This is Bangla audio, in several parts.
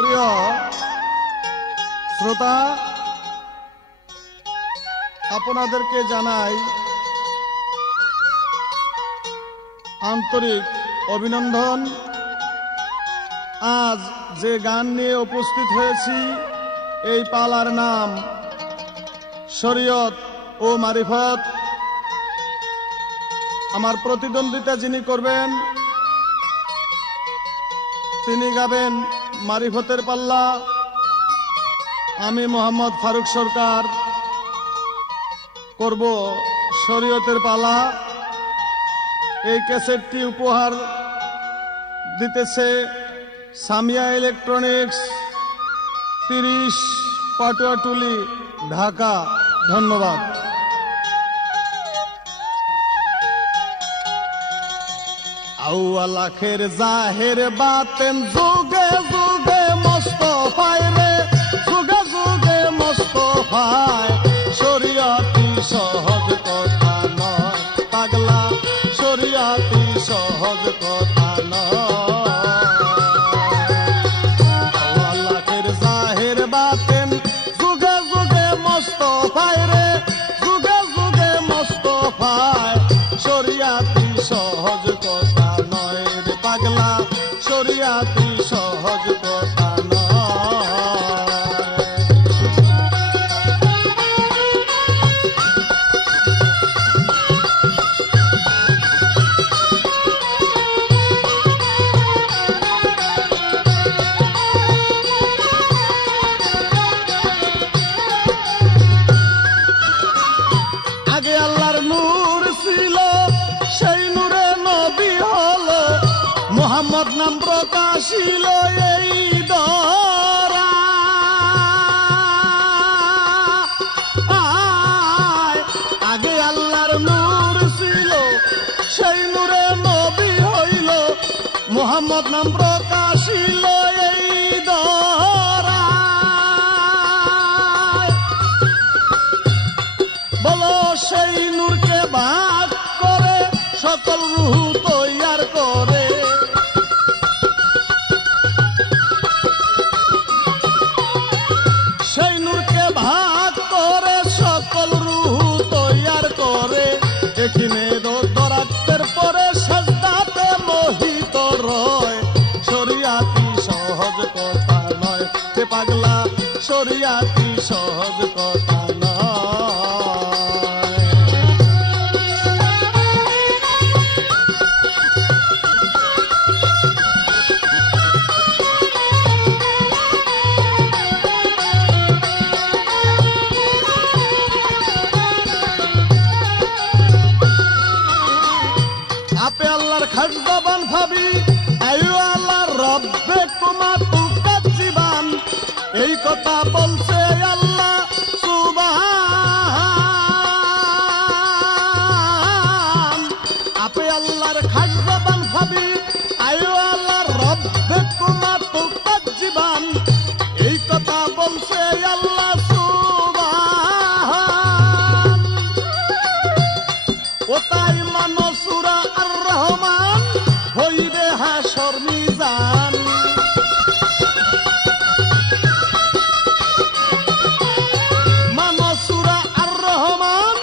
প্রিয় শ্রোতা, আপনাদেরকে জানাই আন্তরিক অভিনন্দন। আজ যে গান নিয়ে উপস্থিত হয়েছি এই পালার নাম শরীয়ত ও মারিফত। আমার প্রতিদ্বন্দ্বিতা যিনি করবেন তিনি গাবেন মারিফতের পাল্লা। আমি মোহাম্মদ ফারুক সরকার করব শরীয়তের পালা। এই ক্যাসেটটি উপহার দিতেছে সামিয়া ইলেকট্রনিক্স, 30 পাটুয়াটুলি, ঢাকা। ধন্যবাদ। আউয়াল আখের জাহের বাতেন যুগে যুগে মোস্তফায় রে, যুগে যুগে মোস্তফায়। শরীয়তি সহজ কথা নয় পাগলা, শরীয়তি সহজ কথা নয়। আউয়াল আখের জাহের বাতেন যুগে যুগে মোস্তফায় রে, যুগে যুগে মোস্তফায়। শরীয়তি সহজ কথা নয় রে পাগলা, শরীয়তি সহজ কথা নয়। আগে আল্লাহর নূর ছিল, সেই নূরে নবী হলো, মুহাম্মদ নাম প্রকাশিল এই দরা। আগে আল্লাহর নূর ছিল, সেই নূরে নবী হইল, মুহাম্মদ নাম প্রকাশিল এই দরা। বলো সেই নূরকে ভাগ করে সকল রূহ তৈয়ার করে। সেই নূরকে ভাগ করে সকল রূহ তৈয়ার করে। এখানে দরাতের পরে সাজদাতে মোহিত রয়। শরীয়তি সহজ কথা নয় রে পাগলা, শরীয়তি সহজ কথা নয়। আপে আল্লাহর খাস জবান ভাবি, আয়ু আল্লাহর রব্বে কুমা তুকাত জীবান। এই কথা বলছে আল্লাহ সুবহান। আপে আল্লাহর খাস জবান ভাবি, আয়ু আল্লাহর রব্বে কুমা তুকাত জীবান। এই কথা বলছে আল্লাহ সুবহান। ও তাই মানো সূরা আর রহমান, হইবে হাসর মিজান। মানো সূরা আর রহমান,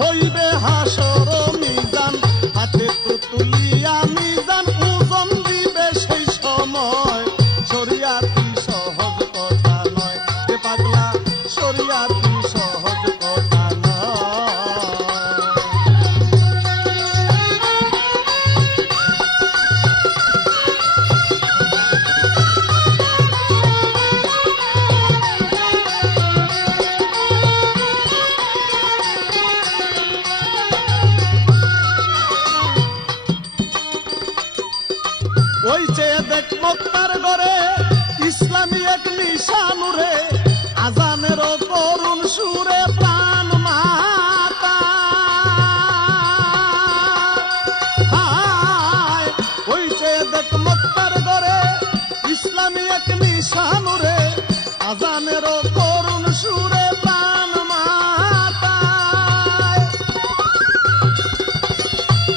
হইবে হাসর মিজান। হাতে তুলিয়া মিজান ওজন দিবে সেই সময়। শরীয়তি সহজ কথা নয় রে পাগলা, শরীয়তি সহজ কথা নয়। ওই চেয়ে দেখ মক্কার ঘরে ইসলামী এক নিশানুরে। আজানেরও করুণ সুরে প্রাণ মাতা। হায় ওই চেয়ে দেখ মক্কার ঘরে ইসলামী এক নিশানুরে। আজানেরও করুণ সুরে প্রাণ মাতা।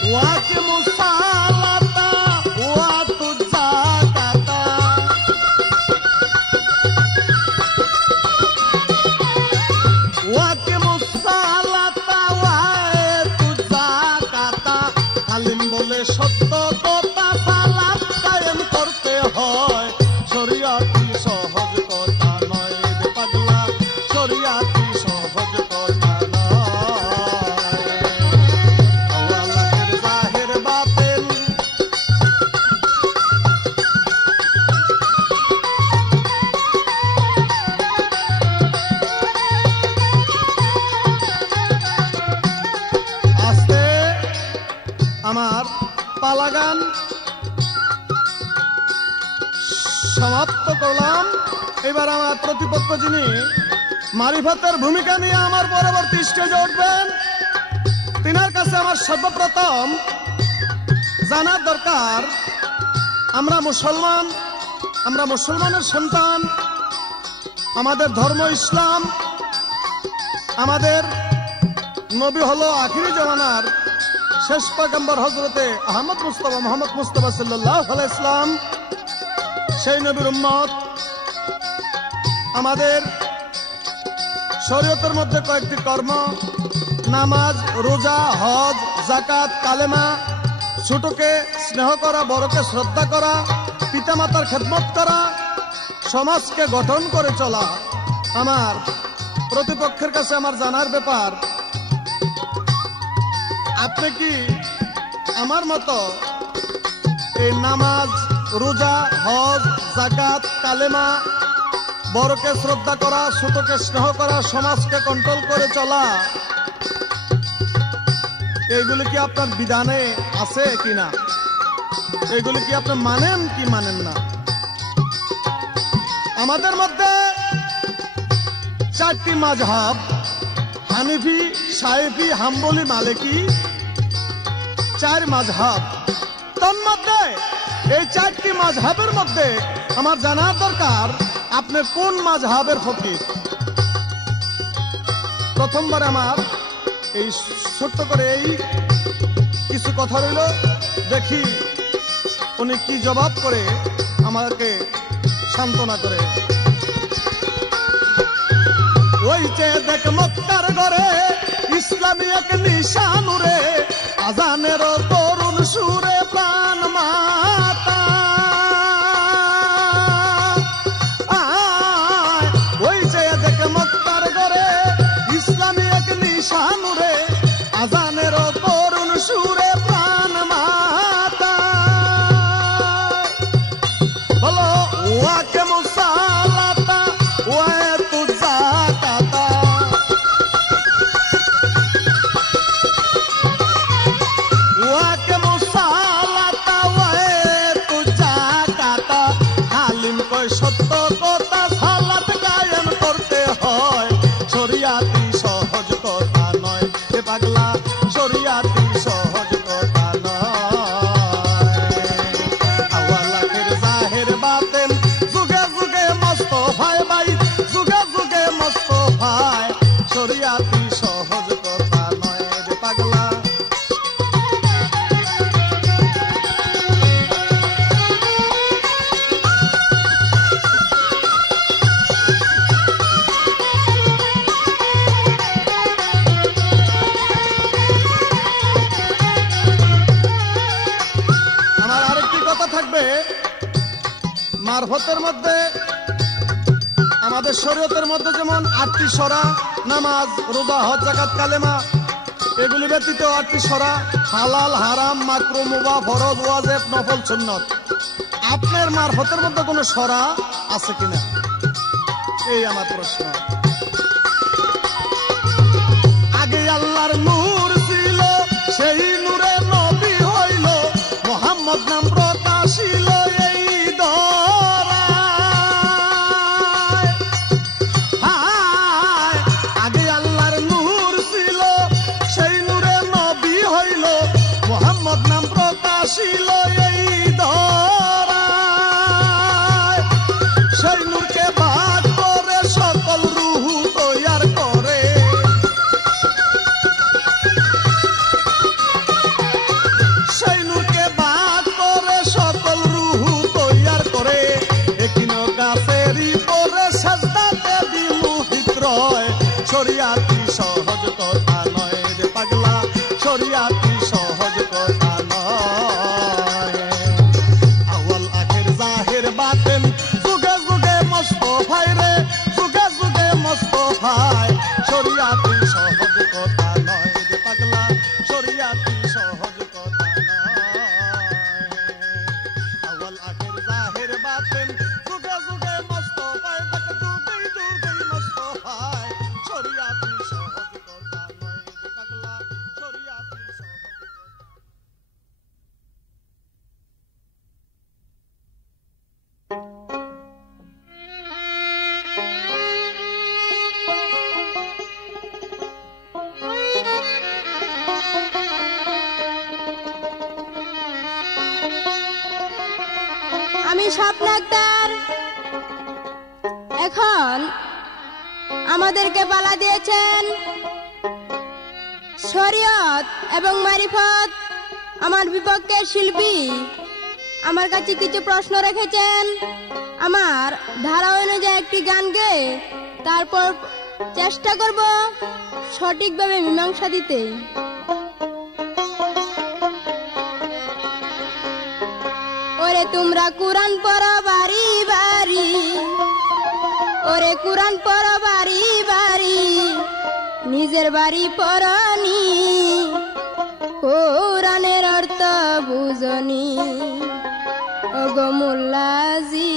ওয়াকে মুসালাতা ওয়া তুজাকাতা। সমাপ্ত করলাম। এবার আমার প্রতিপক্ষ যিনি মারিফতের ভূমিকা নিয়ে আমার পরবর্তী স্টেজে উঠবেন, তিনার কাছে আমার সর্বপ্রথম জানার দরকার, আমরা মুসলমান, আমরা মুসলমানের সন্তান, আমাদের ধর্ম ইসলাম, আমাদের নবী হলো আখিরি জামানার শেষ পয়গম্বর হযরতে আহমদ মুস্তাফা মোহাম্মদ মুস্তাফা সাল্লাল্লাহু আলাইহি সাল্লাম, সেই নবীর উম্মত। আমাদের শরীয়তের মধ্যে কয়েকটি কর্ম, নামাজ, রোজা, হজ, যাকাত, কালেমা, ছোটকে স্নেহ করা, বড়কে শ্রদ্ধা করা, পিতামাতার খেদমত করা, সমাজকে গঠন করে চলা। আমার প্রতিপক্ষের কাছে আমার জানার ব্যাপার, আপনি কি আমার মতো এই নামাজ, রোজা, হজ, যাকাত, কালেমা, বড়কে শ্রদ্ধা করা, ছোটকে স্নেহ করা, সমাজকে কন্ট্রোল করে চলা, এইগুলি কি আপনার বিধানে আছে কিনা? এইগুলি কি আপনি মানেন কি মানেন না? আমাদের মধ্যে চারটি মাযহাব, হানিফি, শাফিঈ, হাম্বলি, মালিকি, চার মাযহাব। তন্মধ্যে এই চারটি মাযহাবের মধ্যে আমার জানার দরকার, আপনি কোন মাযহাবের ফকির? প্রথমবার আমার এই ছোট্ট করে এই কিছু কথা রইল, দেখি উনি কি জবাব করে আমাকে সান্ত্বনা করে। ওই যে দেখ মক্কার ঘরে ইসলামী এক নিশানুরে, আজানের তরুণ সুরে প্রাণ মাতা। ওই যে দেখ মক্কার ঘরে ইসলামী এক নিশানুরে, আজানের তরুণ সুরে প্রাণ মাতা। বলো ওয়াকে মুসালাতা ওয়ায়ে তু যাকাতা, ওয়াকে মুসালাতা ওয়ায়ে তু যাকাতা। আলিম কয় সত্য কথা সালাত কায়েম করতে হয়, শরিয়াতি সহজ কথা নয় এ পাগলা, শরিয়াতি সহজ কথা নয়। আওয়াল আখির জাহির বাতিন যুগে যুগে মুস্তাফায় ভাই, যুগে যুগে মুস্তাফায়, শরিয়াতি সহজ কথা নয় রে পাগলা। আমার আরেকটি কথা থাকবে, মারফতের মধ্যে আমাদের শরীয়তের মধ্যে যেমন 8টি সরা, নামাজ, রোজা, হজ, যাকাত, কালেমা, এগুলি ব্যতীত 8টি সরা, হালাল, হারাম, মাকরুহ, মুবাহ, ফরজ, ওয়াজিব, নফল, সুন্নত। আপনার মারফতের মধ্যে কোনো সরা আছে কিনা, এই আমার প্রশ্ন। আগে আল্লাহর নূর ছিল, সেই নূরে নবী হইল, মুহাম্মদ নাম প্রকাশিল এই ধরায়। হায়, আগে আল্লাহর নূর ছিল, সেই নূরে নবী হইল, মুহাম্মদ নাম প্রকাশিল এই ধরায়। সেই নূরকে ভাগ করে সকল রূহ তৈয়ার করে, সেই নূরকে ভাগ করে সকল রূহ তৈয়ার করে। একিন গাছেরই পরে সাজদাতে দিলু বিক্রয়, শরিয়াতি সহজ কথা নয় রে পাগলা, শরিয়াতি সহজ কথা নয়। আওয়াল আখির জাহির বাতিন যুগে যুগে মুস্তাফায় রে, যুগে যুগে মুস্তাফায়, শরিয়াতি সহজ কথা নয় রে পাগলা, শরিয়াতি সহজ কথা নয়। আওয়াল আখির জাহির বাতিন যুগে যুগে মুস্তাফায়, দেখ যুগে যুগে মুস্তাফায়, শরিয়াতি সহজ কথা নয় রে পাগলা, শরিয়াতি সহজ কথা। আমি স্বপ্ন আক্তার। এখন আমাদেরকে বলা দিয়েছেন শরীয়ত এবং মারিফত। আমার বিপক্ষের শিল্পী আমার কাছে কিছু প্রশ্ন রেখেছেন। আমার ধারা অনুযায়ী একটি গান গেয়ে তারপর চেষ্টা করব সঠিকভাবে মীমাংসা দিতে। ওরে তোমরা কুরআন পড়ো বাড়ি বাড়ি, ওরে কুরআন পড়ো বাড়ি বাড়ি, নিজের বাড়ি পড়নি, কোরআনের অর্থ বুঝনি। ওগো মোল্লাজি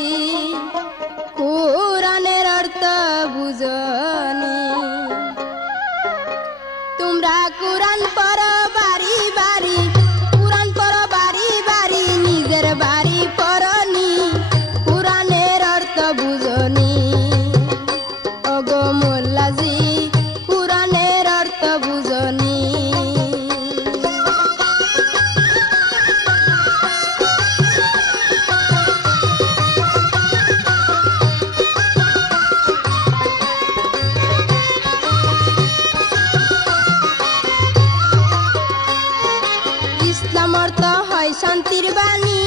কোরআনের অর্থ বুঝনি। তোমরা কুরআন পড়ো বাড়ি বাড়ি, কুরআন পড়ো বাড়ি বাড়ি, নিজের বাড়ি পড়নি, কোরআনের অর্থ বুঝনি। ওগো মোল্লাজি কোরআনের অর্থ বুঝনি। ইসলাম অর্থ হয় শান্তির বাণী,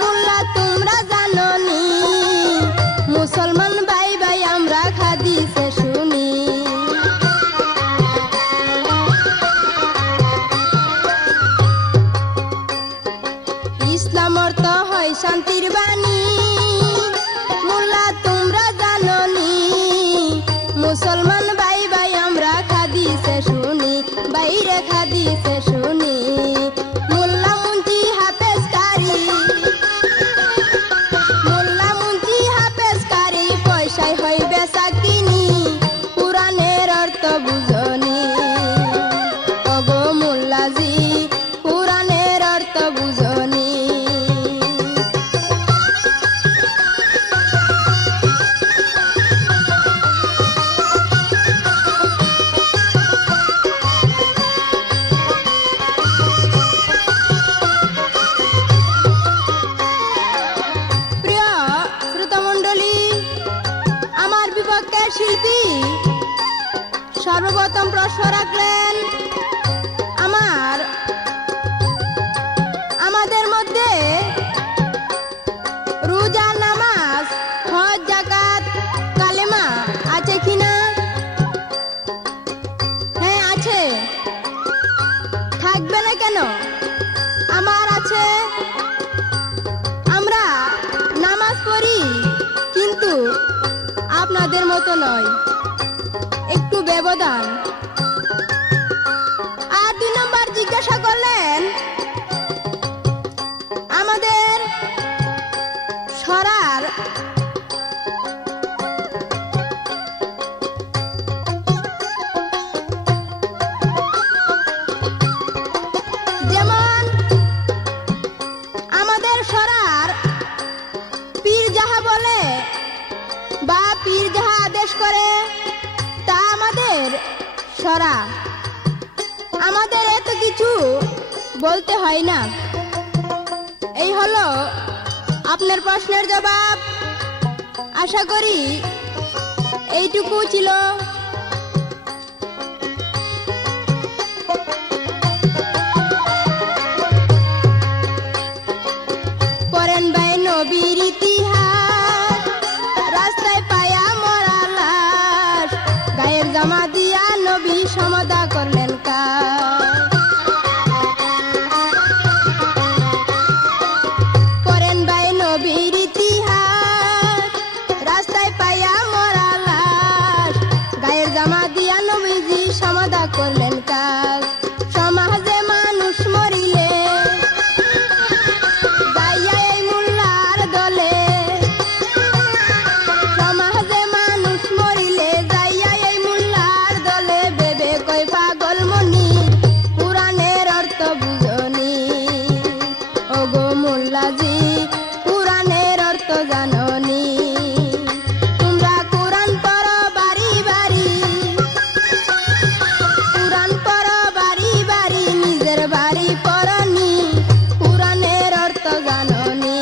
মোল্লা তোমরা জাননি, মুসলমান ভাই ভাই আমরা হাদিসে শুনি। ইসলাম অর্থ হয় শান্তির বাণী, মোল্লা তোমরা জাননি, মুসলমান ভাই ভাই আমরা হাদিসে শুনি, বাইরে হাদিসে শুনি। মোল্লা মুন্সি হাফেজ কারি, মোল্লা মুন্সি হাফেজ কারি, পয়সায় হয় বেচা কিনি, কোরআনের অর্থ বুঝনি। ওগো মোল্লাজি কোরআনের অর্থ বুঝনি। প্রিয় শ্রোতামণ্ডলী, আমার বিপক্ষের শিল্পী সর্বপ্রথম প্রশ্ন রাখলেন আমাদের মধ্যে রোজা, নামাজ, হজ, যাকাত, কালেমা আছে কিনা? হ্যাঁ আছে। থাকবে না কেন? আমার আছে। আমরা নামাজ পড়ি, কিন্তু আপনাদের মতো নয়, একটু ব্যবধান। আর 2 নম্বর জিজ্ঞাসা করলেন আমাদের সরার যেমন আমাদের সরার পীর যাহা বলে বা পীর যাহা আদেশ করে তা আমাদের সরা। আমাদের এত কিছু বলতে হয় না। এই হলো আপনার প্রশ্নের জবাব। আশা করি এইটুকু ছিল। পরেন ভাই নবীর ইতিহাস, রাস্তায় পায়া মরা লাশ, গায়ের জামা দিয়া নবী সমাধা করলেন কাজ। পরেন ভাই নবীর ইতিহাস, রাস্তায় পায়া মরা লাশ, গায়ের জামা দিয়া নবীজি সমাধা করলেন কাজ। সমাজে মানুষ মরিলে যাইয়া এই মোল্লার দলে, সমাজে মানুষ মরিলে যাইয়া এই মোল্লার দলে, ভেবে কই পাগল মনি, কোরআনের অর্থ বুঝনি। ওগো মোল্লাজি কোরআনের অর্থ জাননি। তোমরা কোরআন পড়ো বাড়ি বাড়ি, কোরআন পড়ো বাড়ি বাড়ি, নিজের বাড়ি পড়নি, কোরআনের অর্থ জাননি।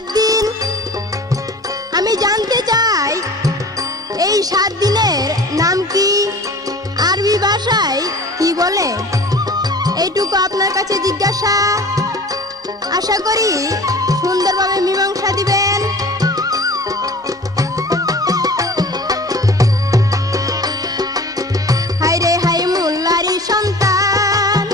7 দিন। আমি জানতে চাই এই 7 দিনের নাম কি, আরবি ভাষায় কি বলে? এইটুকু আপনার কাছে জিজ্ঞাসা। আশা করি সুন্দরভাবে মীমাংসা দিবেন। হায়রে হায় মোল্লারি সন্তান,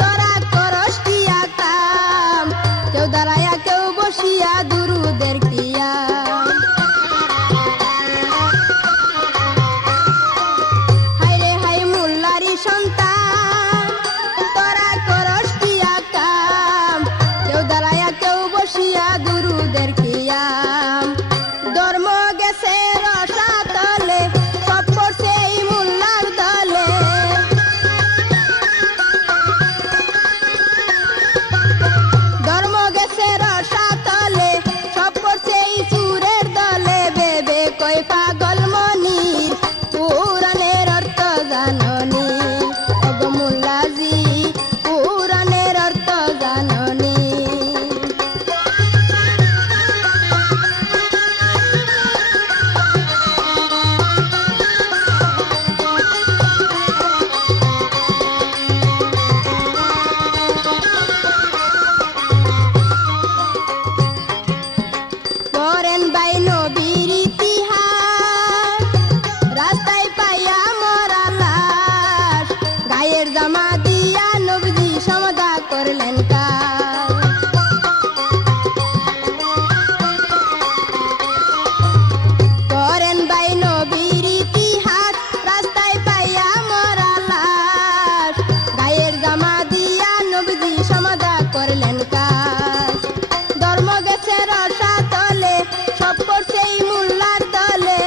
তোরা করস কিয়া কাম, কেউ দাঁড়ায়া কেউ বসিয়া দুরুদের কিয়াম। হায়রে হায় মোল্লারি সন্তান, তোরা করস কিয়া কাম, কেউ দাঁড়ায়া কেউ বসিয়া দুরুদের কিয়াম। ধর্ম গেছে রসাতলে, সব করছে এই মোল্লার দলে। ধর্ম গেছে রসাতলে, সব করছে এই চুরের দলে। বেবে কই পাগল মনির, পুরাণের অর্থ জাননি। ওগো মোল্লাজি, পুরাণের অর্থ জাননি। করেন বাই নবীর ইতিহাস, রাস্তায় পাইয়া মরা লাশ। গায়ের জামা দিয়া নবীজি সমাধা করলেন কাজ। করেন বাই নবীর ইতিহাস, রাস্তায় পাইয়া মরা লাশ। গায়ের জামা দিয়া নবীজি সমাধা করলেন কাজ। ধর্ম গেছে রসাতলে, সব করছে এই মোল্লার দলে।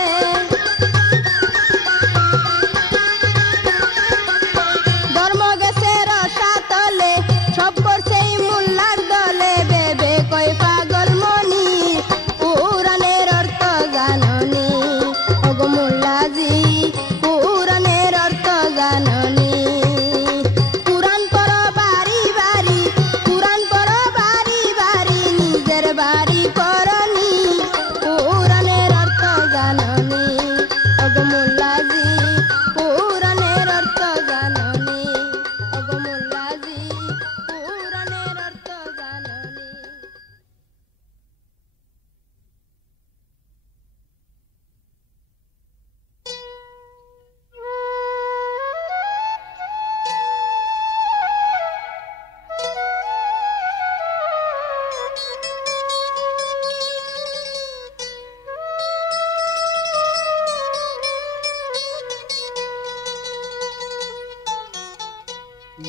ধর্ম গেছে রসাতলে, সব করছে এই মোল্লার দলে। বেবে কই পাগল মনির, পুরাণের অর্থ জাননি। ওগো মোল্লাজি, পুরাণের অর্থ জাননি। পুরাণ পড়ো বাড়ি বাড়ি, পুরাণ পড়ো বাড়ি বাড়ি, নিজের বাড়ি পড়নি, পুরাণের অর্থ জাননি। ওগো মোল্লাজি, পুরাণের অর্থ জাননি। ওগো মোল্লাজি, পুরাণের অর্থ জাননি।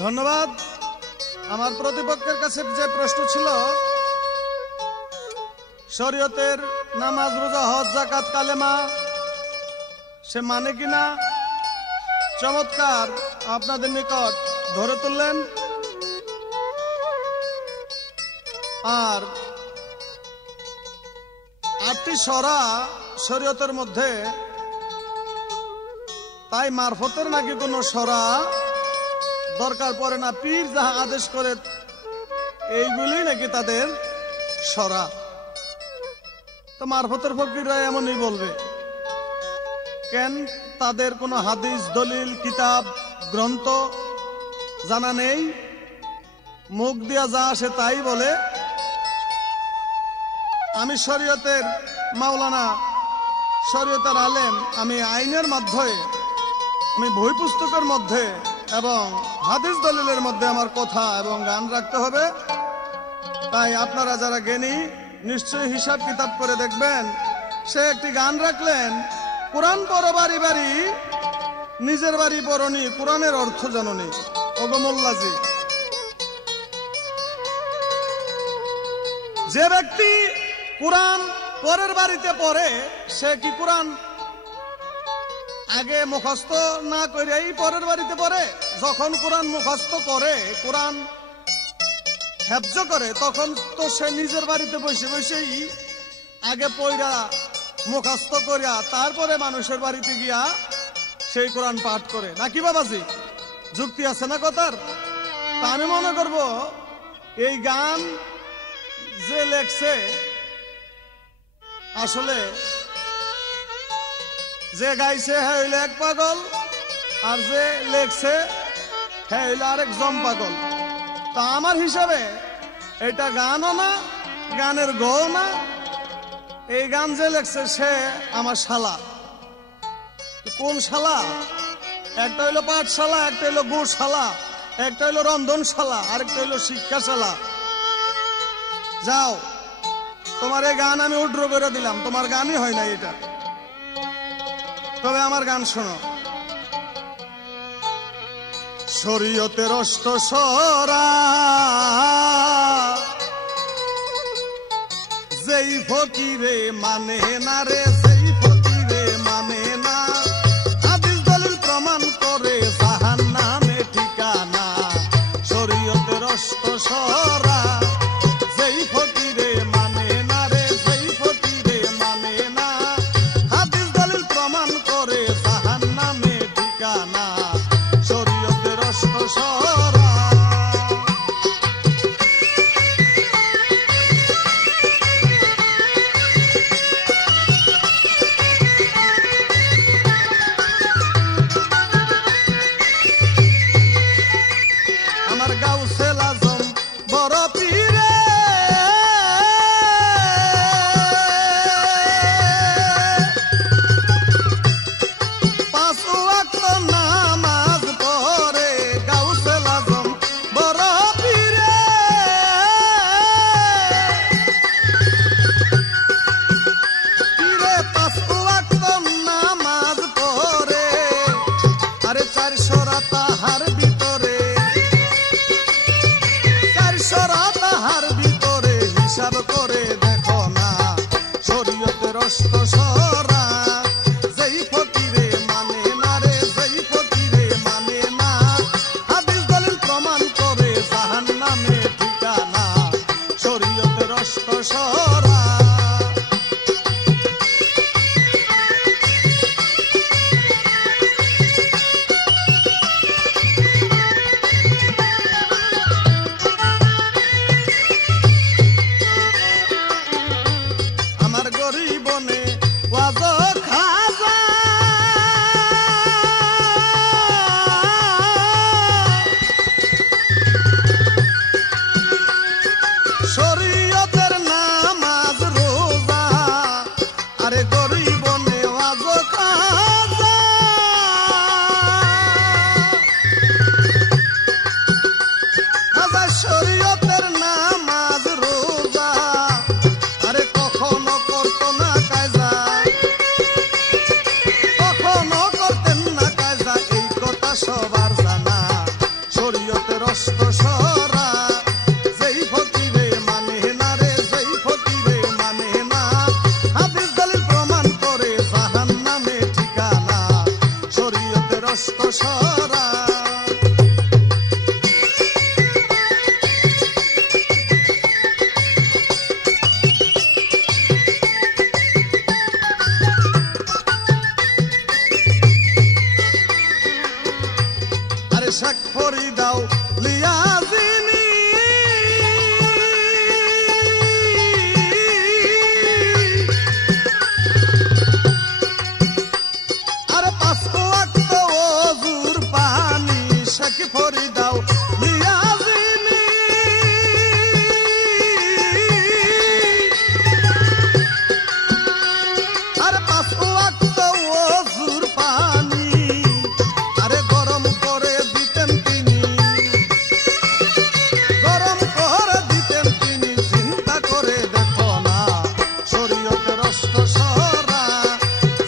ধন্যবাদ। আমার প্রতিপক্ষের কাছে যে প্রশ্ন ছিল, শরীয়তের নামাজ, রোজা, হজ, যাকাত, কালেমা সে মানে কিনা, চমৎকার আপনাদের নিকট ধরে তুললেন। আর 8টি সরা শরীয়তের মধ্যে, তাই মারফতের নাকি কোনো সরা দরকার পড়ে না। পীর যাহা আদেশ করে এইগুলি নাকি তাদের সরা। তো মারফতের ফকিররা এমনই বলবে কেন? তাদের কোনো হাদিস, দলিল, কিতাব, গ্রন্থ জানা নেই, মুখ দিয়া যা আসে তাই বলে। আমি শরীয়তের মাওলানা, শরীয়তের আলেম, আমি আইনের মাধ্যমে, আমি বই পুস্তকের মধ্যে এবং হাদিস দলিলের মধ্যে আমার কথা এবং গান রাখতে হবে। তাই আপনারা যারা জ্ঞানী, নিশ্চয়ই হিসাব কিতাব করে দেখবেন। সে একটি গান রাখলেন, কোরআন পড়ো বাড়ি বাড়ি, নিজের বাড়ি পড়নি, কোরআনের অর্থ জাননি। ওগো মোল্লাজি, যে ব্যক্তি কোরআন পরের বাড়িতে পড়ে, সে কি কোরআন আগে মুখস্থ না করে এই পরের বাড়িতে পড়ে? যখন কোরআন মুখস্থ করে, কোরআন হেফজ করে, তখন তো সে নিজের বাড়িতে বসে বসেই আগে পয়রা মুখস্থ করিয়া তারপরে মানুষের বাড়িতে গিয়া সেই কোরআন পাঠ করে, নাকি বাবাজি? যুক্তি আছে না কথার? তা আমি মনে করব এই গান যে লেখছে আসলে যে গাইছে হ্যাঁ হইলে এক পাগল, আর যে লেখছে হ্যাঁ হইলে আরেক জম পাগল। তা আমার হিসাবে এটা গানও না, গানের গও না। এই গান যে লেখছে সে আমার শালা। কোন শালা? একটা হইলো পাঠশালা, একটা হইলো গোশালা, একটা হইলো রন্ধনশালা, আরেকটা হইলো শিক্ষাশালা। যাও, তোমার এই গান আমি উড্র করে দিলাম, তোমার গানই হয় না এটা। তবে আমার গান শোনো। শরীয়তের অষ্টসরা যেই ফকিরে মানে না রে, যেই ফকিরে মানে না, হাদিস দলিল প্রমাণ করে জাহান্নামে ঠিকানা। শরীয়তের অষ্টসরা যেই ফকিরে মানে না রে, যেই ফকিরে মানে না, হাদিস দলিল প্রমাণ করে জাহান্নামে ঠিকানা। শরীয়তের অষ্টসরা গাউসে আজম বড় পীরে পাঁচ ওয়াক্ত নামাজ পড়ে, গাউসে আজম বড় পীরে পীরে পাঁচ ওয়াক্ত নামাজ পড়ে। আরে 400 রাতাহার ভিতরে, 400 রাতাহার ভিতরে হিসাব করে দেখো না। শরীয়তের অষ্টসরা যেই ফকিরে মানে না রে, যেই ফকিরে মানে না, হাদিস দলিল প্রমাণ করে জাহান্নামে ঠিকানা। শরীয়তের অষ্টসরা আমার গরিবনে ওয়াজ খাজা শরীয়তের নামাজ রোজা। আরে গরিবনে ওয়াজ খাজা খাজা শরীয়তের নামাজ রোজা। আরে কখনো করতো না কায়জা, কখনো করতেন না কায়জা, এই কথা সবার জানা। শরীয়তের অষ্টসরা যেই ফকিরে মানে না রে, যেই ফকিরে মানে না, হাদিস দলিল প্রমাণ করে জাহান্নামে ঠিকানা। শরীয়তের অষ্টসরা আরে শেখ ফরিদাও লিয়াজিনী আরে 5 ওয়াক্ত ওযুর পানি। শেখ ফরিদাও লিয়াজিনী আরে 5 ওয়াক্ত ওযুর পানি। আরে গরম করে দিতেন তিনি, গরম করে দিতেন তিনি, চিন্তা করে দেখো না। শরীয়তের অষ্টসরা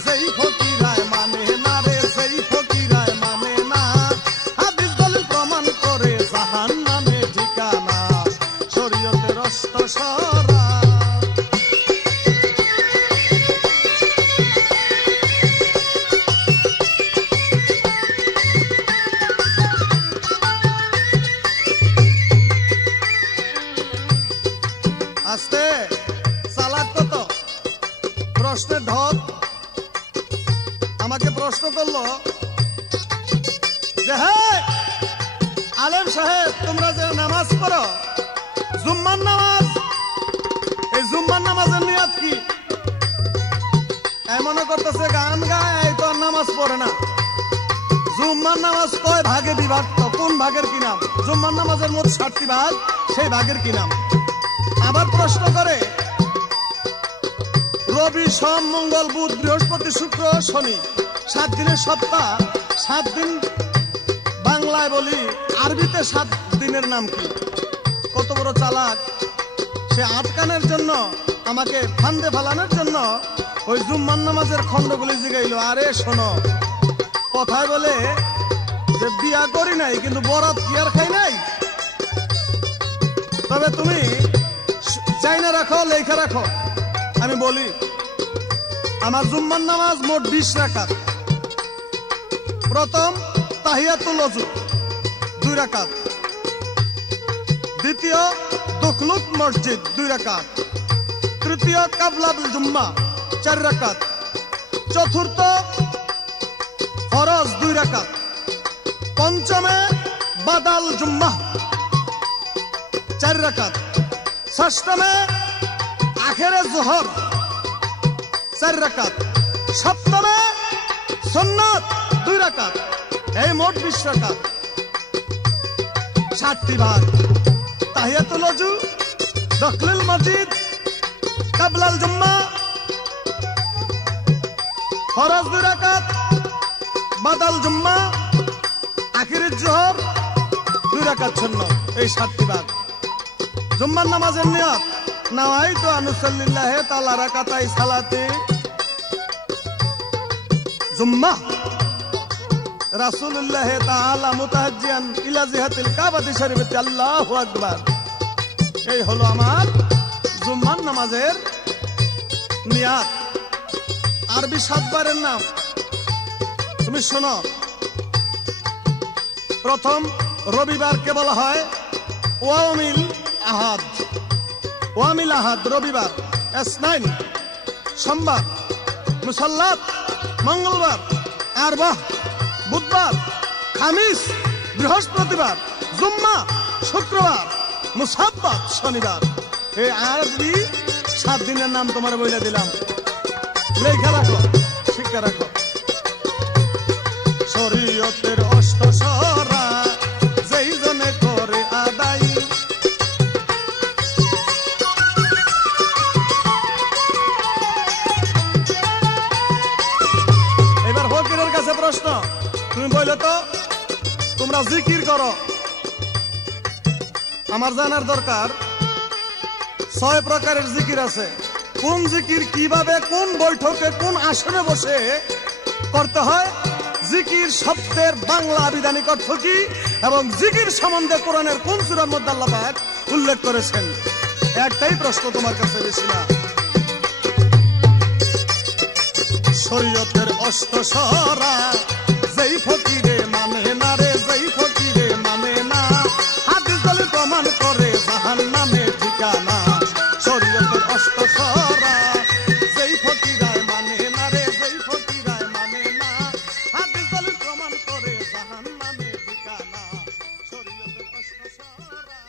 যেই ফকিরায় মানে না রে, যেই ফকিরায় মানে না, হাদিস দলিল প্রমাণ করে জাহান্নামে ঠিকানা। শরীয়তের অষ্টসরা আস্তে চালাক কত প্রশ্নের ঢপ। আমাকে প্রশ্ন করলো যে হ্যাঁ আলেম সাহেব, তোমরা যে নামাজ পড়ো জুম্মার নামাজ, এই জুম্মার নামাজের নিয়ত কি? মনে করতেছে গান গায় এই তো নামাজ পড়ে না। জুম্মার নামাজ কয় ভাগে বিভক্ত, কোন ভাগের কি নাম? জুম্মার নামাজের মোট 7টি ভাগ, সেই ভাগের কি নাম? আবার প্রশ্ন করে রবি সোম মঙ্গল বুধ বৃহস্পতি শুক্র শনি 7 দিনের সপ্তাহ, 7 দিন বাংলায় বলি, আরবিতে 7 দিনের নাম কি? কত বড় চালাক সে! আটকানোর জন্য, আমাকে ফান্দে ফালানোর জন্য ওই জুম্মার নামাজের খণ্ডগুলি জিগাইলো। আরে শোনো, কথায় বলে যে বিয়া করি নাই কিন্তু বরাত কি আর খাই নাই? তবে তুমি চাইনা রাখো, লেখা রাখো। আমি বলি আমার জুম্মার নামাজ মোট 20 রাকাত। প্রথম তাহিয়াতুল ওযু 2 রাকাত, দ্বিতীয় দুখলুক মসজিদ 2 রাকাত, তৃতীয় কাবলাতুল জুম্মা 4 রাকাত, চতুর্থ ফরজ 2 রাকাত, পঞ্চমে বাদাল জুম্মা 4 রাকাত, ষষ্ঠমে আখেরে জোহর 4 রাকাত, সপ্তমে সুন্নাত 2 রাকাত। এই মোট 20 রাকাত, 7টি ভাগ। তাহিয়াতুল ওযু, দখলুল মসজিদ, কাবলাল জুম্মা, ফরজ 2 রাকাত, বাদাল জুম্মা, আখিরের জোহর 2 রাকাত সুন্নাত। এই 7টি ভাগ। জুম্মার নামাজের নিয়ত নাওয়াইতু আনুসাল্লিল্লাহি তাআলা রাকাতাই সালাতি জুম্মা রাসূলুল্লাহ তাআলা মুতাহাজ্জিয়ান ইলা জিহাতিল কাবাতি শরীফাতি। আল্লাহু আকবার। এই হলো আমার জুম্মার নামাজের নিয়ত। আরবি 7 বারের নাম তুমি শোনো। প্রথম রবিবারকে বলা হয় ওয়ামিল আহাদ। ওয়ামিল আহাদ রবিবার, ইসনাইন সোমবার, মুসাল্লাত মঙ্গলবার, আরবাহ বুধবার, খামিস বৃহস্পতিবার, জুম্মা শুক্রবার, মুসাব্বাত শনিবার। এই আরবি 7 দিনের নাম তোমার বইলে দিলাম, লেখা রাখো, শিক্ষা রাখো। শরীয়তের অষ্টসরা যেই জনে করে আদায়, এবার ফকিরের কাছে প্রশ্ন, তুমি বলে তো তোমরা জিকির করো, আমার জানার দরকার 6 প্রকারের জিকির আছে। কোন জিকির কিভাবে, কোন বৈঠকে, কোন আসনে বসে করতে হয়, জিকির শব্দের বাংলা আবিধানিক অর্থ কি, এবং জিকির সম্বন্ধে কোরআনের কোন সূরার মধ্যে আল্লাহ পাক উল্লেখ করেছেন। একটাই প্রশ্ন তোমার কাছে, বেশি না। শরীয়তের অষ্টসরা যেই ফকিরে মানে না রে, যেই ফকিরে মানে না, হাদিস দলিল প্রমাণ করে জাহান্নামের ঠিকানা। শরীয়তের অষ্টসরা যেই ফকিরায় মানে না রে, যেই ফকিরায় মানে না, হাদিস দলিল প্রমাণ করে জাহান্নামের ঠিকানা। শরীয়তের অষ্টসরা।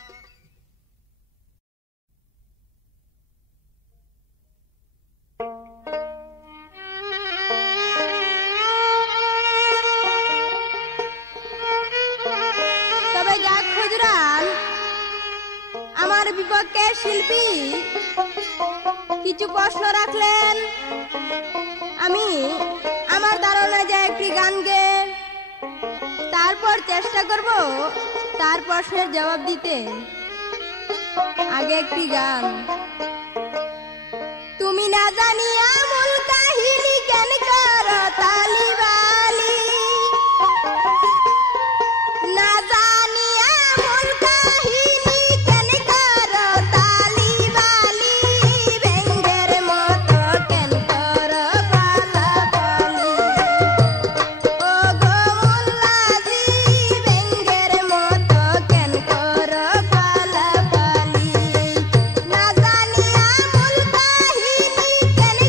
তবে যাক হুজরান, আমার বিপক্ষের শিল্পী কিছু প্রশ্ন রাখলেন। আমি আমার ধারণা যে একটি গান গেয়ে তারপর চেষ্টা করব তার প্রশ্নের জবাব দিতে। আগে একটি গান। তুমি না জানিয়া মূল কাহিনী কেন করো তালিবালি, না জানিয়া মূল কাহিনী কেন করো তালিবালি, ব্যাঙের মতো কেন করো পালাপালি, ও গো মুল্লাজি ব্যাঙের মতো কেন করো পালাপালি, না জানিয়া মূল কাহিনী কেন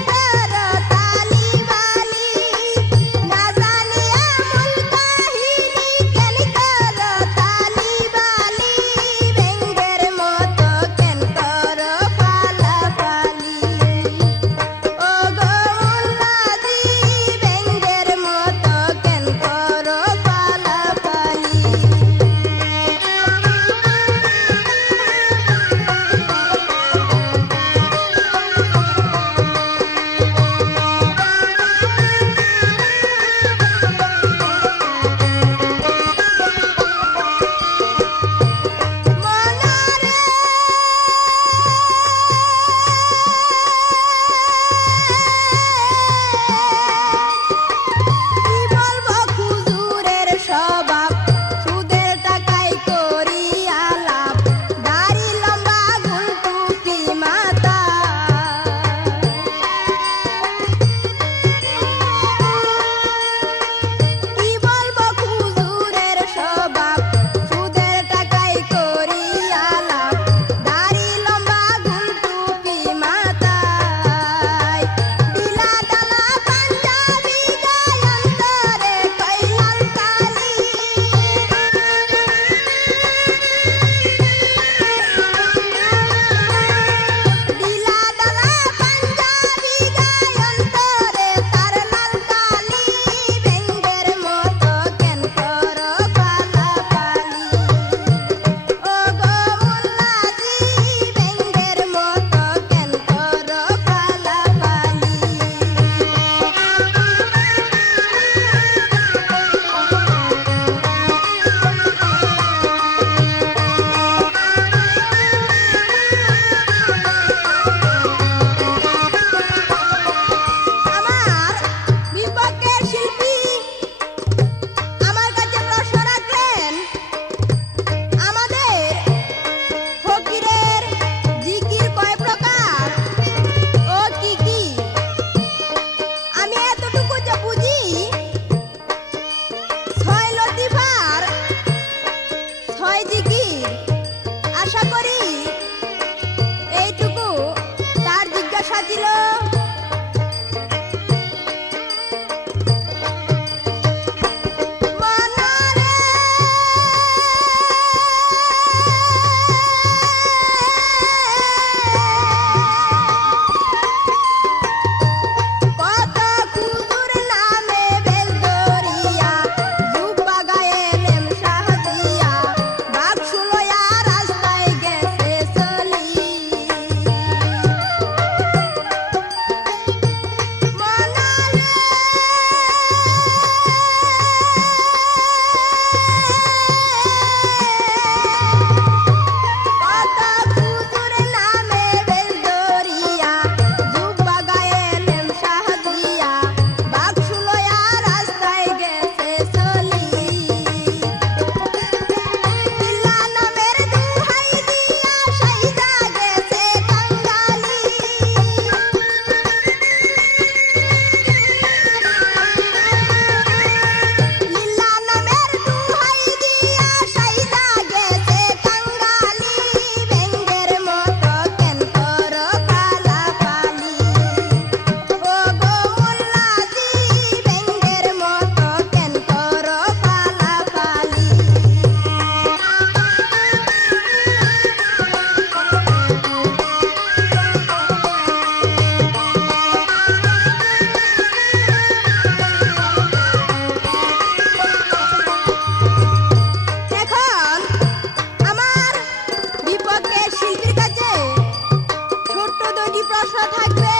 কথা থাকবে।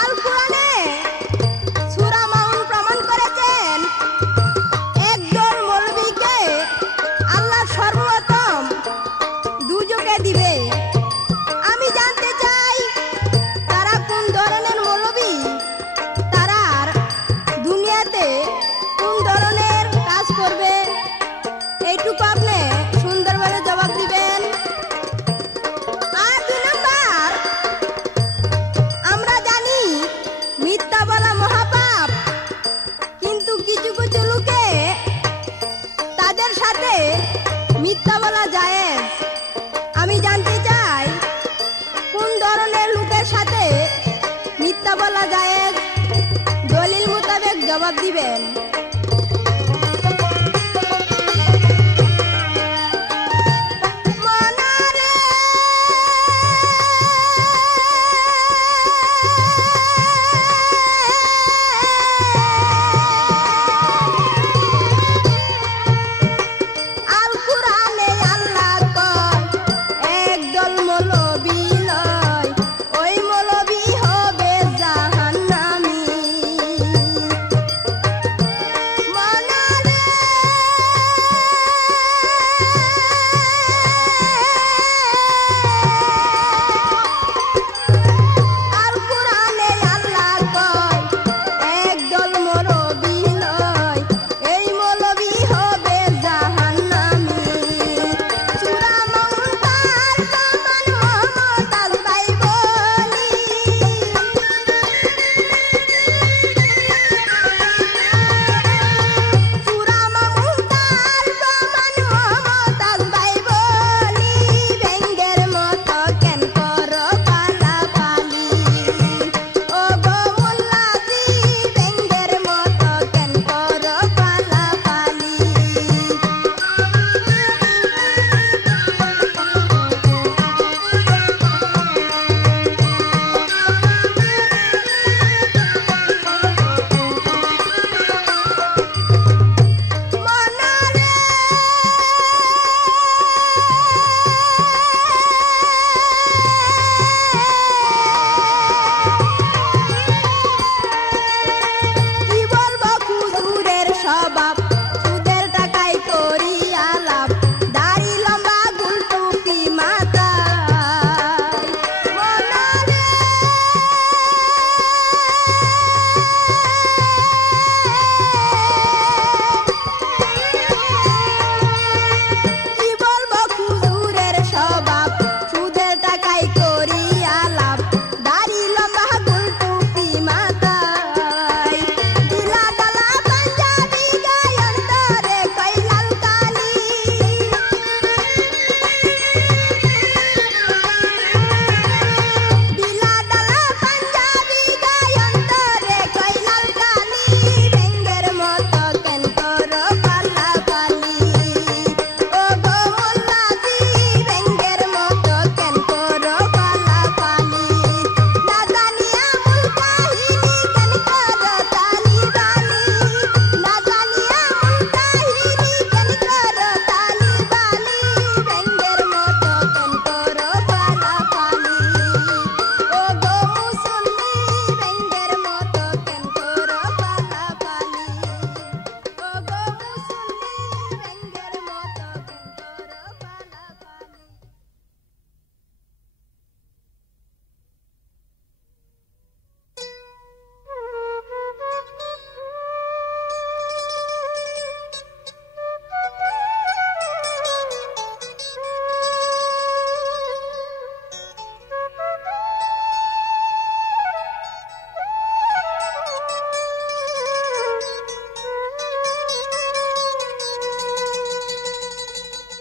আল কোরআনে সূরা মাউন প্রমাণ করেছেন একদল মৌলবীকে আল্লাহ সর্বপ্রথম দুজকে দিবে। আমি জানতে চাই তারা কোন ধরনের মৌলবী, তারা দুনিয়াতে কোন ধরনের কাজ করবে, এইটুকু আপনি সুন্দরভাবে জবাব দিবেন। আর 2 নাম্বার, আমরা জানি মিথ্যা বলা মহাপাপ, কিন্তু কিছু কিছু লোকে তাদের সাথে মিথ্যা বলা জায়েজ। আমি জানতে চাই কোন ধরনের লোকের সাথে মিথ্যা বলা জায়েজ, দলিল মোতাবেক জবাব দিবেন।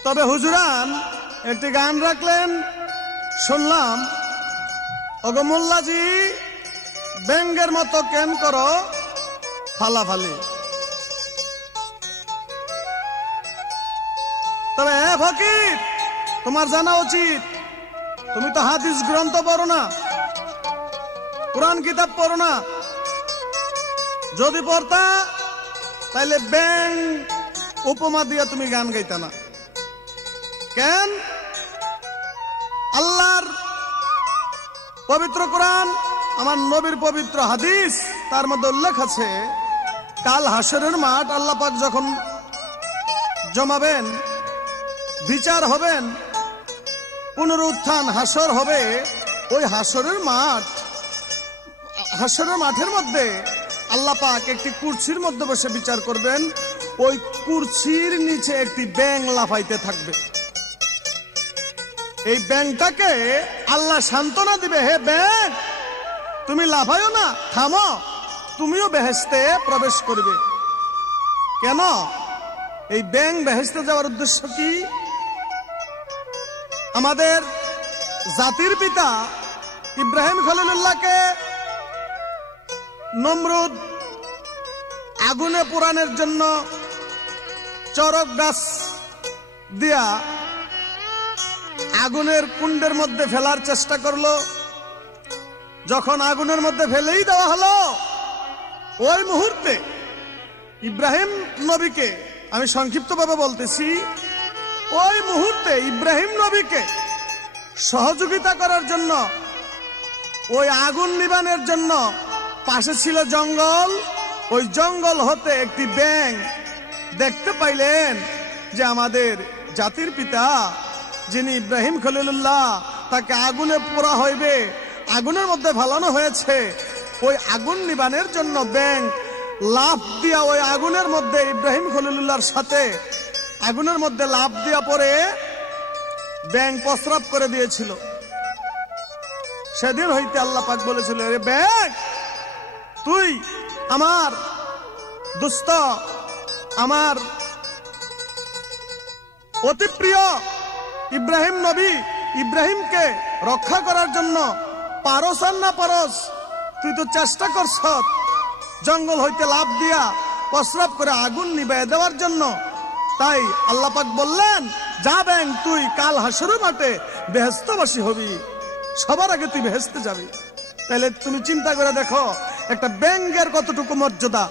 তবে হুজুরান একটি গান রাখলেন, শুনলাম, ওগো মোল্লাজি ব্যাঙ্গের মতো কেন করো ফালাফালি। তবে ফকির, তোমার জানা উচিত, তুমি তো হাদিস গ্রন্থ পড়ো না, কোরআন কিতাব পড়ো না। যদি পড়তা তাইলে ব্যাং উপমা দিয়া তুমি গান গাইতা না। কেন? আল্লাহর পবিত্র কোরআন, আমার নবীর পবিত্র হাদিস, তার মধ্যে উল্লেখ আছে কাল হাসরের মাঠ আল্লাহ পাক যখন জমাবেন, বিচার হবেন, পুনরুত্থান হাসর হবে, ওই হাসরের মাঠের মধ্যে আল্লাহ পাক একটি কুরসির মধ্যে বসে বিচার করবেন। ওই কুরসির নিচে একটি ব্যাঙ লাফাইতে থাকবে। এই ব্যাঙটাকে আল্লাহ সান্ত্বনা দিবে, হে ব্যাঙ তুমি লাফাইও না, থামো, তুমিও বেহেশতে প্রবেশ করবে। কেন? এই ব্যাঙ বেহেশতে যাওয়ার উদ্দেশ্য কি? আমাদের জাতির পিতা ইব্রাহিম খলিলুল্লাহকে নমরুদ আগুনে পোড়ানোর জন্য চরক গাছ দিয়া আগুনের কুণ্ডের মধ্যে ফেলার চেষ্টা করলো। যখন আগুনের মধ্যে ফেলেই দেওয়া হলো, ওই মুহূর্তে ইব্রাহিম নবীকে, আমি সংক্ষিপ্তভাবে বলতেছি, ওই মুহূর্তে ইব্রাহিম নবীকে সহযোগিতা করার জন্য, ওই আগুন নিবানের জন্য পাশে ছিল জঙ্গল। ওই জঙ্গল হতে একটি ব্যাঙ দেখতে পাইলেন যে আমাদের জাতির পিতা যিনি ইব্রাহিম খলিলুল্লাহ, তাকে আগুনে পোড়া হইবে, আগুনের মধ্যে ফেলানো হয়েছে। ওই আগুন নিবানের জন্য ব্যাঙ লাফ দিয়া ওই আগুনের মধ্যে ইব্রাহিম খলিলুল্লাহর সাথে আগুনের মধ্যে লাফ দিয়া পরে ব্যাঙ প্রস্রাব করে দিয়েছিল। সেদিন হইতে আল্লাহ পাক বলেছিল, রে ব্যাঙ তুই আমার দোস্ত, আমার অতি প্রিয় ইব্রাহিম নবী, ইব্রাহিমকে রক্ষা করার জন্য পারস আর না পারস, তুই তো চেষ্টা করছ জঙ্গল হইতে লাফ দিয়া প্রস্রাব করে আগুন নিভাইয়া দেওয়ার জন্য। তাই আল্লাহ পাক বললেন, যা ব্যাঙ তুই কাল হাসরের মাঠে বেহেশতবাসী হবি, সবার আগে তুই বেহেশতে যাবি। তাহলে তুমি চিন্তা করে দেখো একটা ব্যাঙের কতটুকু মর্যাদা।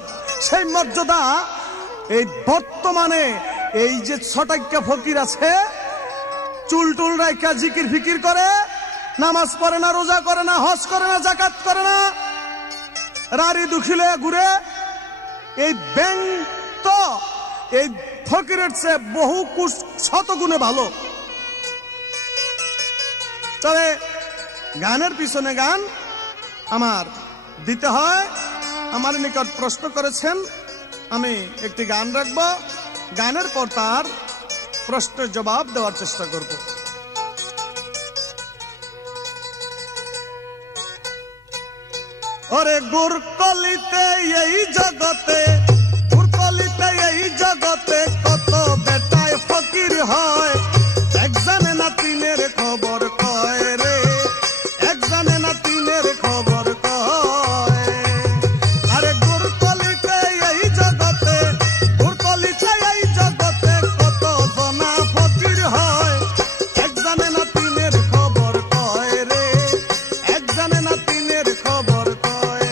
সেই মর্যাদা এই বর্তমানে এই যে ছটাক্কা ফকির আছে, চুল টুল রাইখা জিকির ফিকির করে, নামাজ পড়ে না, রোজা করে না, হজ করে না, জাকাত করে না, রাড়ি দুখিলে ঘুরে, এই ব্যাঙ তো এই ফকিরের চেয়ে বহু শত গুণে ভালো। তবে গানের পিছনে গান আমার দিতে হয়। আমার নিকট প্রশ্ন করেছেন, আমি একটি গান রাখবো, গানের পর তার প্রশ্নের জবাব দেওয়ার চেষ্টা করব। ওরে গুরকলিতে এই জগতে, গুরকলিতে এই জগতে কত বেটায় ফকির হয়, এক জানে না তিনের খবর কয় রে, এক জানে না তিনের খবর কয়। আরে গুরকলিতে এই জগতে, গুরকলিতে এই জগতে কত জনা ফকির হয়, এক জানে না তিনের খবর কয় রে, এক জানে না তিনের খবর কয়।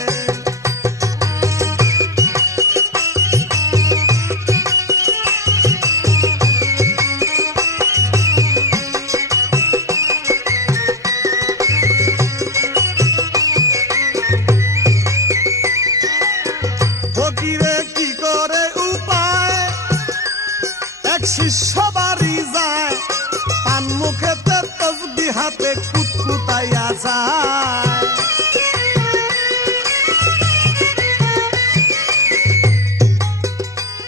ফকিরে কি করে উপায়, এক শিষ্য বাড়ি যায়, পান মুখেতে তসবিহ হাতে কুতকুতাইয়া যায়।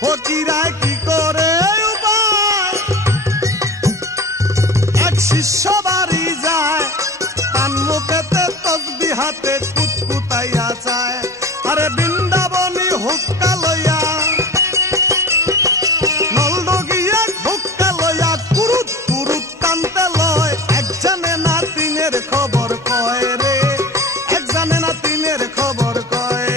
ফকিরা কি করে উপায়, এক শিষ্য বাড়ি যায়, পান মুখেতে তসবিহ হাতে কুতকুতাইয়া যায়। আরে বৃন্দাবনী হুক্কা লইয়া, নলদগিয়া হুক্কা লইয়া, কুরুত কুরুত টানতে লয়, এক জানে না তিনের খবর কয় রে, এক জানে না তিনের খবর কয়।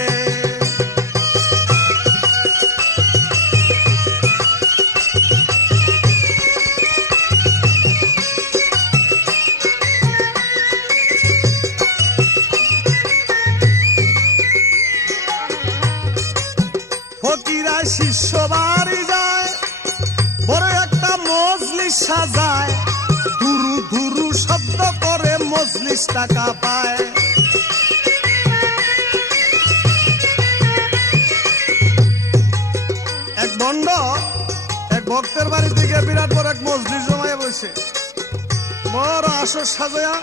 ফকিরা শিষ্য বাড়ি যায়, বড় একটা মজলিস সাজায়, দুরু দুরু শব্দ করে মজলিস টাকা পায়। এক বন্ড এক ভক্তের বাড়ি থেকে বিরাট বড় এক মজলিস জমায়ে বসে, বড় আসর সাজায়া,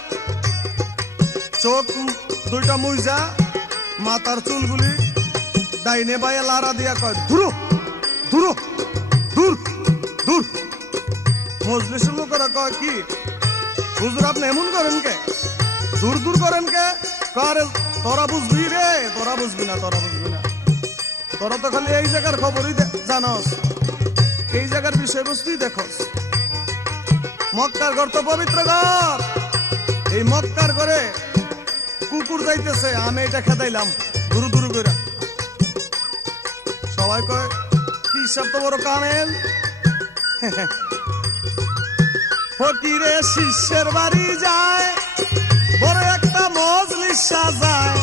চোখ দুইটা মুইজা, মাথার চুলগুলি ডাইনে বাইয়ে লারা দিয়া কয়, দূর দূর দূর দূর। মজলিসের লোকেরা কয়, কি হুজুর আপনি এমন করেন কে, দূর দূর করেন কে? করে তোরা বুঝবি রে, তোরা বুঝবি না, তোরা বুঝবি না, তোরা তো খালি এই জায়গার খবরই জানস, এই জায়গার বিষয়বস্তুই দেখস। মক্কার ঘর তো পবিত্র ঘর, এই মক্কার ঘরে কুকুর যাইতেছে, আমি এটা খেদাইলাম দুরু দুরু করে। সবাই কয় কি সব তো বড় কামেল। ফকিরে শিষ্যের বাড়ি যায়, বড় একটা মজলিস সাজায়,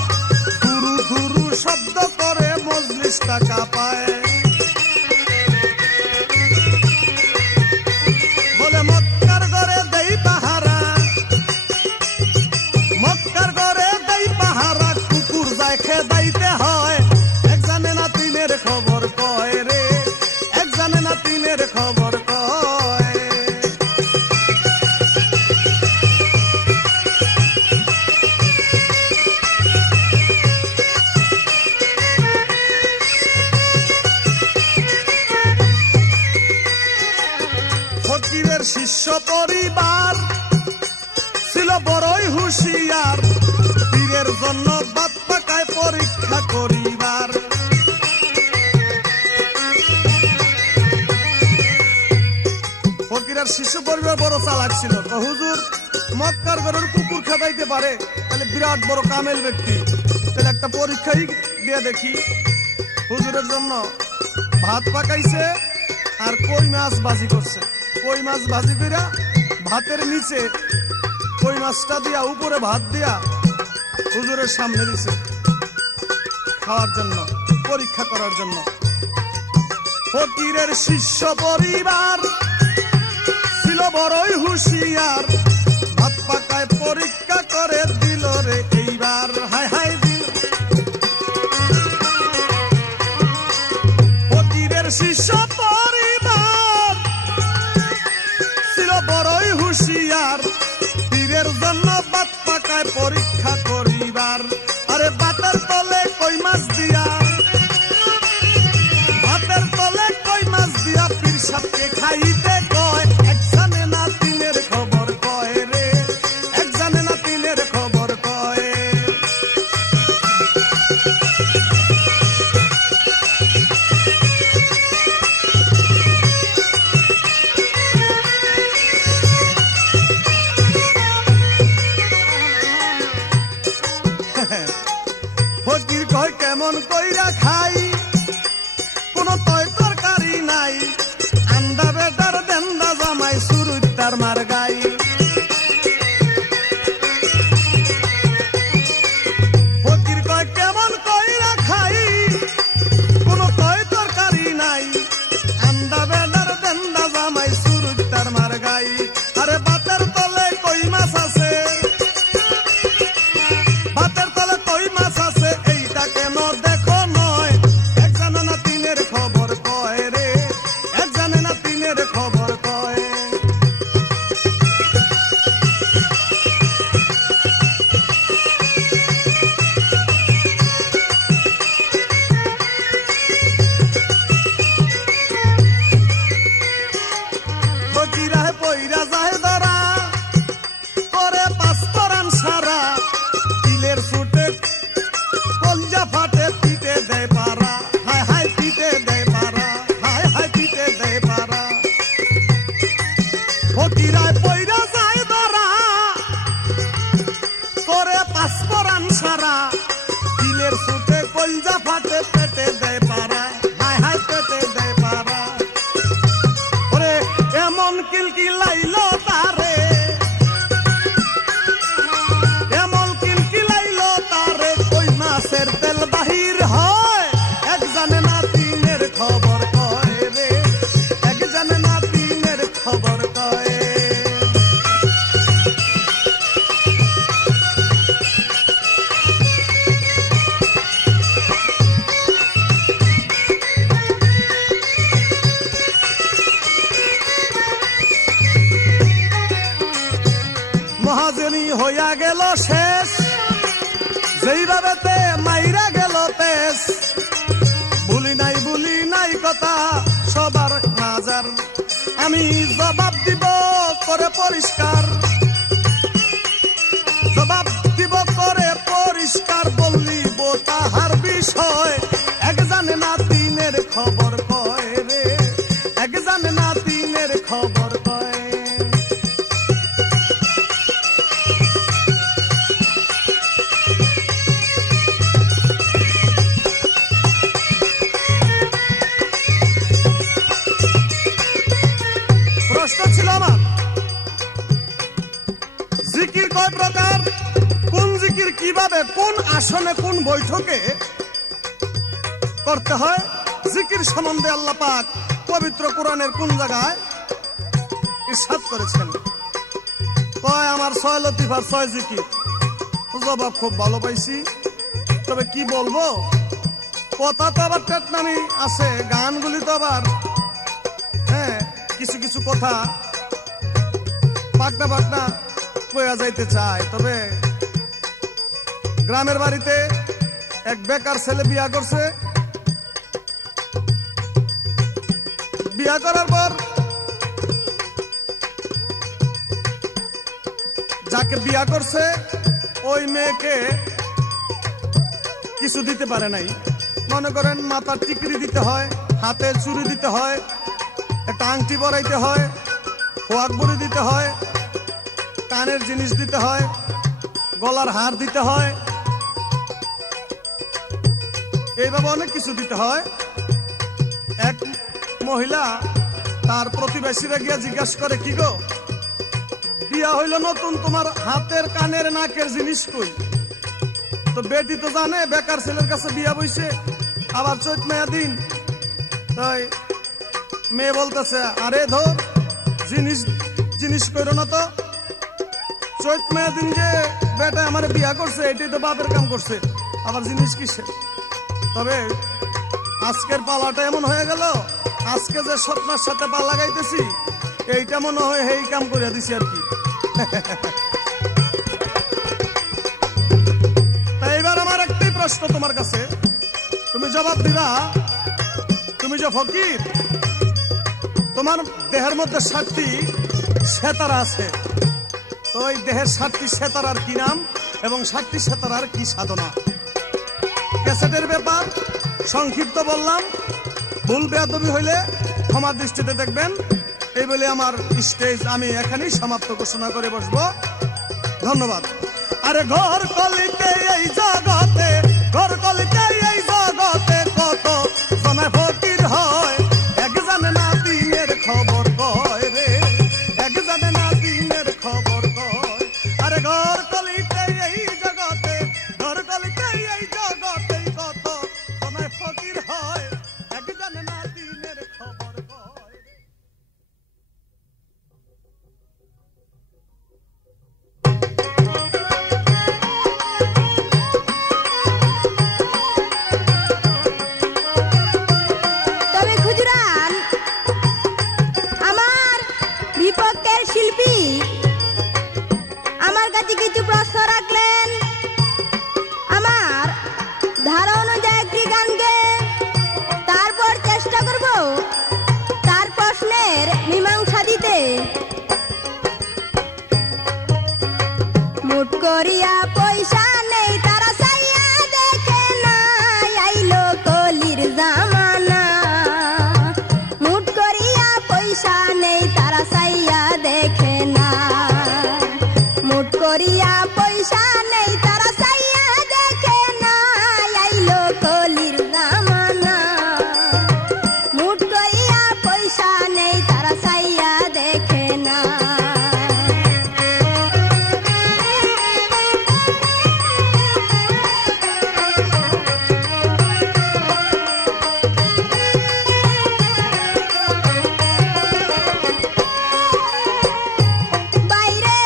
দুরু দুরু শব্দ করে মজলিস টাকা পায়। বলে মক্কার ঘরে দেই পাহারা, মক্কার ঘরে দেই পাহারা, কুকুর যায় খেদাইতে হয়। এক জানে না তিনের খবর কয় রে, এক জানে না তিনের খবর কয়। ফকিরের শিষ্য পরিবার ছিল বড়ই হুঁশিয়ার, পীরের জন্য বাদ পাকায় পরীক্ষা করিবার। ফকিরের শিষ্য পরিবার বড় চালাক ছিল, হুজুর মক্কার ঘরের কুকুর খেদাইতে পারে, তাহলে বিরাট বড় কামেল ব্যক্তি, তাহলে একটা পরীক্ষাই দিয়ে দেখি। হুজুরের জন্য ভাত পাকাইছে আর কই মাছ ভাজি করছে, কই মাছ ভাজি কইরা ভাতের নিচে কই মাছটা দিয়া উপরে ভাত দিয়া হুজুরের সামনে দিছে খাওয়ার জন্য, পরীক্ষা করার জন্য। ফকিরের শিষ্য পরিবার ছিল বড়ই হুঁশিয়ার, ভাত পাকায় পরীক্ষা করে দিল রে এইবার, হায় হায় দিল। ফকিরের শিষ্য পরিবার ছিল বড়ই হুঁশিয়ার, পীরের জন্য ভাত পাকায় পরীক্ষা করিবার। আরে বাতের তলে কই মাছ দিয়া, ভাতের তলে কই মাছ দিয়া পীর সাহেবকে খাইতে কয়। এক জানে না তিনের খবর কয় রে, এক জানে না তিনের খবর কয়। ফকির কয় কেমন কইরা খাই, কোন তয় তরকারি নাই, আন্দা বেটার দেন্দা জামাই সুরুত তার মার গাই। ফকির কয় কেমন কইরা খাই, কোন তয় তরকারি নাই, আন্দা বেটার দেন্দা জামাই সুরুত তার মার গাই। আরে বাতের তলে কই মাছ আছে, ভাতের তলে কই মাছ আছে, এইটা কেন দেখো নয়। এক জানে না তিনের খবর কয় রে, এক জানে না তিনের খবর কয়। ফকিরায় পইরা যায় ধরা, করে পাঁচ পরান সারা, তিলের ছুটে কলজা ফাটে, পিটে দেয় পারা, হায় হায় পিটে দেয় পারা, হায় হায় পিটে দেয় পারা। ফকিরায় পইরা যায় ধরা, করে পাঁচ পরান সারা, তিলের ছুটে কলজা ফাটে, পেটে দেয় পারা, হায় হায় পেটে দেয় পারা। ওরে এমন কিলকিলাইলো তারে, এমন কিলকিলাইলো তারে, কই মাছের তেল বাহির হয়। এক জানে না তিনের খবর কয় রে, এক জানে না তিনের খবর কয়। জানি হইয়া গেল শেষ, যেইভাবে মাইরা গেল পেশ। ভুলি নাই কথা সবার নাজার, আমি জবাব দিব করে পরিষ্কার, জবাব দিব করে পরিষ্কার। বললিব তাহার বিষয়, এক জানে না তিনের খবর কয় রে, এক জানে না তিনের খবর কয়। প্রশ্ন ছিল আমার, জিকির কয় প্রকার, কোন জিকির কিভাবে কোন আসনে কোন বৈঠকে করতে হয়? জিকির সম্বন্ধে আল্লাহ পাক পবিত্র কোরআনের কোন জায়গায় ইরশাদ করেছেন? কয় আমার 6 লতিফার 6 জিকির। জবাব খুব ভালো পাইছি, তবে কি বলবো, কথা তো আবার টেটনামি আছে, গানগুলি তো আবার কিছু কিছু কথা পাকনা পাকনা কয়া যাইতে চায়। তবে গ্রামের বাড়িতে এক বেকার ছেলে বিয়া করছে, বিয়া করার পর যাকে বিয়া করছে ওই মেয়েকে কিছু দিতে পারে নাই। মনে করেন মাথার টিকরি দিতে হয়, হাতে চুড়ি দিতে হয়, একটা আংটি পরাইতে হয়, হোয়াক বড়ি দিতে হয়, কানের জিনিস দিতে হয়, গলার হার দিতে হয়, এইভাবে অনেক কিছু দিতে হয়। এক মহিলা তার প্রতিবেশীরা গিয়া জিজ্ঞাসা করে, কি গো বিয়া হইল নতুন, তোমার হাতের কানের নাকের জিনিস কই? তো বেটি তো জানে বেকার ছেলের কাছে বিয়া বইছে, আবার চৈত মেয়া দিন। তাই মেয়ে বলতেছে, আরে ধর জিনিস জিনিস করো না তো, চৈত মেয়া দিন যে বেটা আমার বিয়া করছে এটাই তো বাপের কাম করছে, আবার জিনিস কিসে? তবে আজকের পালাটা এমন হয়ে গেল, আজকে যে স্বপ্নের সাথে পা লাগাইতেছি এইটা মনে হয় এই কাম করে দিছি আর কি। তাই এবার আমার একটাই প্রশ্ন তোমার কাছে, তুমি জবাব দিবা। তুমি যে ফকির, তোমার দেহের মধ্যে 7টি সেতারা আছে, তো এই দেহের 7টি সেতারার কি নাম এবং 7টি সেতারার কি সাধনা? ক্যাসেটের ব্যাপার সংক্ষিপ্ত বললাম, ভুল বেয়াদবি হইলে ক্ষমা দৃষ্টিতে দেখবেন। এই বলে আমার স্টেজ আমি এখানেই সমাপ্ত ঘোষণা করে বসবো। ধন্যবাদ। আরে ঘর কলিতে এই জগতে, ঘর কলিতে এই জগতে কত জনে ফকির হয়, এক জানে না দিনের খবর কয় রে, এক জানে না দিনের খবর কয়। আরে ঘর কলিতে এই জগতে, ঘর কলিতে এই জগতে কত জনে ফকির হয়, এক জানে না দিনের খবর কয়। তবে খুজরান আমার বিপক্ষের শিল্পী আমার কাছে কিছু প্রশ্ন রাখলেন, আমার ধারা অনুযায়ী একটি গান গেয়ে তারপর চেষ্টা করব তার প্রশ্নের মীমাংসা দিতে। মুট করিয়া পয়সা নেই তারা চাইয়া দেখে না, আইলো কলির জামানা। মুট করিয়া পয়সা নেই তারা চাইয়া দেখে না, মুট করিয়া পয়সা নেই তারা চাইয়া দেখে না, আইলো কলির জামানা। মুট করিয়া পয়সা নেই তারা চাইয়া দেখে না। বাইরে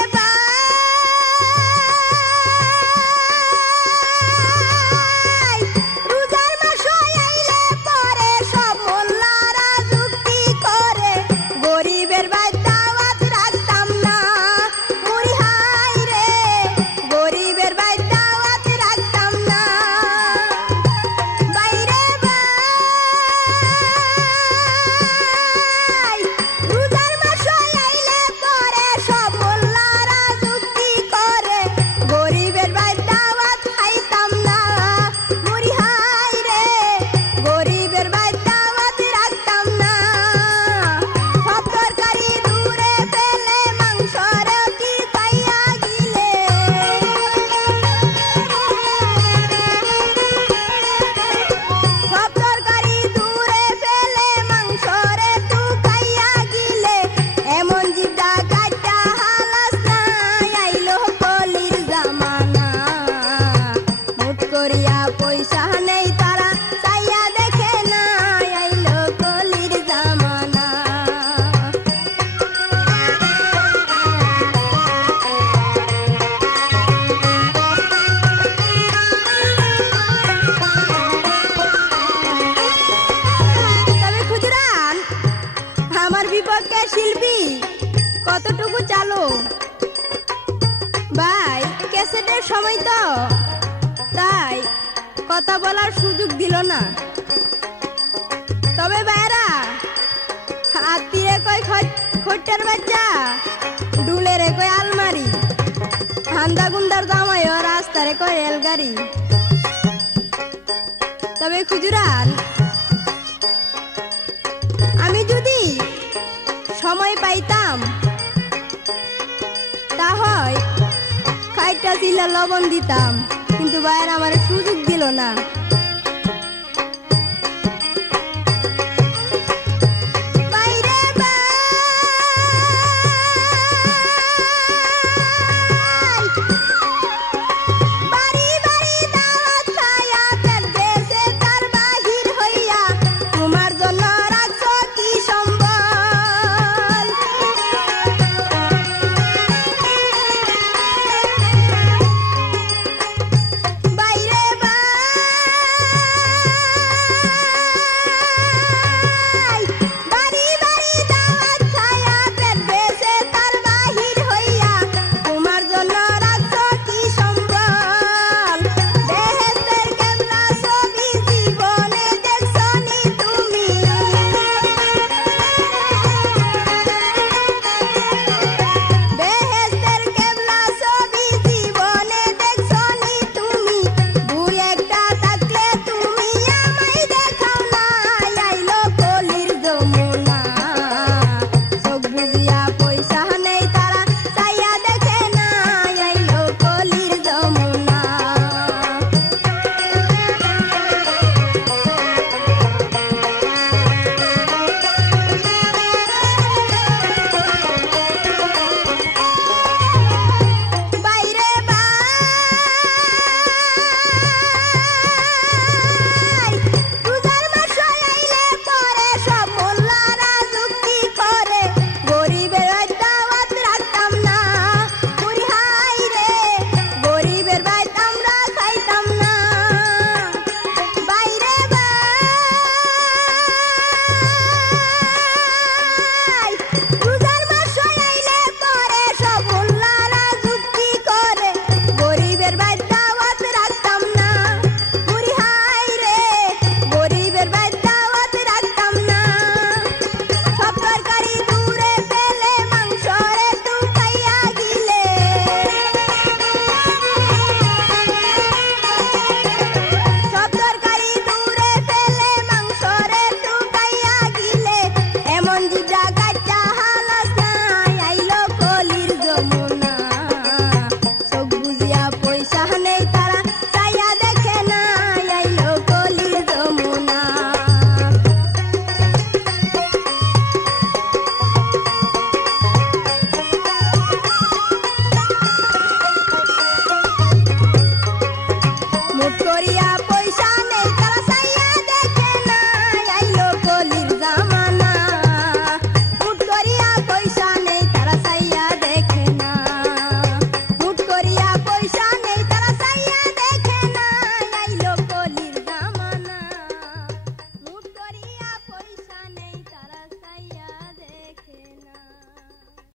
দিশা নেই তারা চাইয়া দেখে না আইলো কলির জামানা। তবে খুজরান আমার বিপক্ষে শিল্পী কতটুকু চালু ভাই, ক্যাসেটের সময় তো তাই কথা বলার সুযোগ দিল না। তবে বাইরা হাতিরে কয় খট্টার বাচ্চা, ডুলেরে কয় আলমারি, হান্দা গুন্দার জামাই ও রাস্তারে কয় রেলগাড়ি। তবে খুজরান আমি যদি সময় পাইতাম তাহলে খাইটা দিলে লবণ দিতাম, কিন্তু বাইরে আমার সুযোগ দিল না।